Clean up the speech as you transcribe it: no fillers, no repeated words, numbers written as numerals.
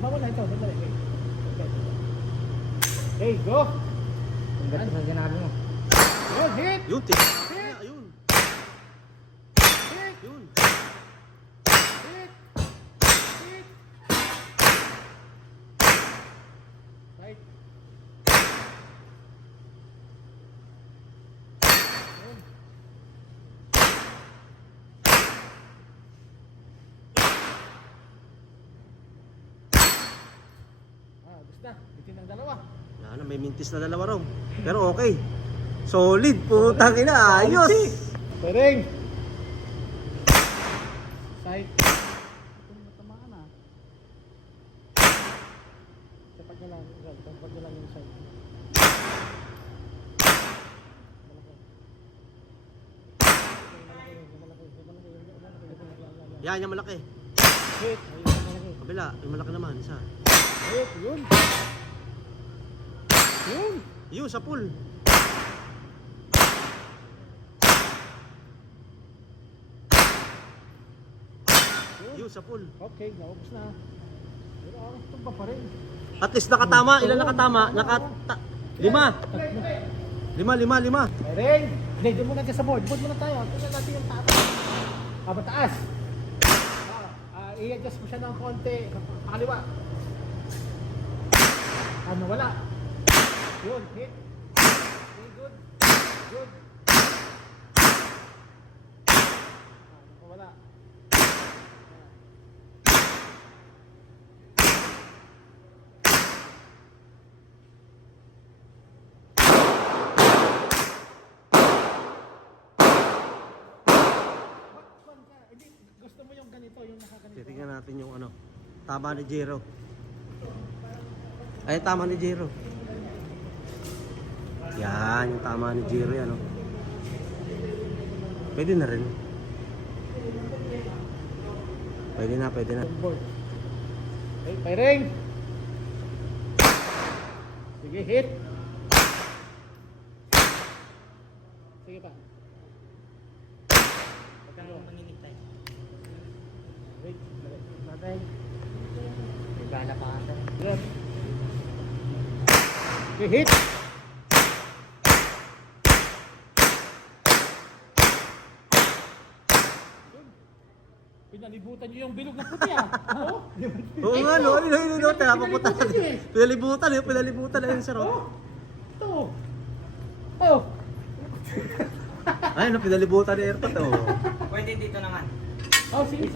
Tama mo na ito. Dali. Hey, go! Ang gato na ginagawa mo. Yun, hit! Yun, ayun. Hit! Yun. Hit! Hit! Right. Yun. Gusto na. Bitin ng dalawa. Yan, may mintis na dalawa raw. Pero okay. Solid, putang ina, ayos. Pering! Side. Ito matamaan na. Tapat nyo lang. Tapat nyo lang yung side. Yan, yung malaki. Hit! Ayun, malaki. Kabila, yung malaki naman, isa. Hit! Yun! Yun! Yun, sa pool. Yun, sa pool. Okay, naubos na. Pero ako tumba pa rin. At least nakatama. Ilan nakatama? Lima. Lima. Pering! Hindi, doon muna dyan sa board. Board muna tayo. Tingnan natin yung taas. Mataas. I-adjust mo siya ng konti. Pakaliwa. Wala. Yun, hit. Okay, good. Good. Wala. Gusto mo yung ganito, yung nakaganito? Titingnan natin yung ano. Tama ni Jero. Ay, tama ni Jero. Yan, yung tama ni Jero yan. Oh. Pwede na rin. Pwede na. Board. Okay, pairing. Sige, hit. Sige pa. Pagkano maninitay? Wait, natin. May gana pa ata. Good. Okay, hit. Pinalibutan niyo yung bilog na puti ah. Oo. Oo nga, no? Ano, papunta. Pinalibutan na yun, sir. Oh. Ito. Oh. Ay, no, pinalibutan ni Airpot, oh. Pwede dito naman. Oh, sige.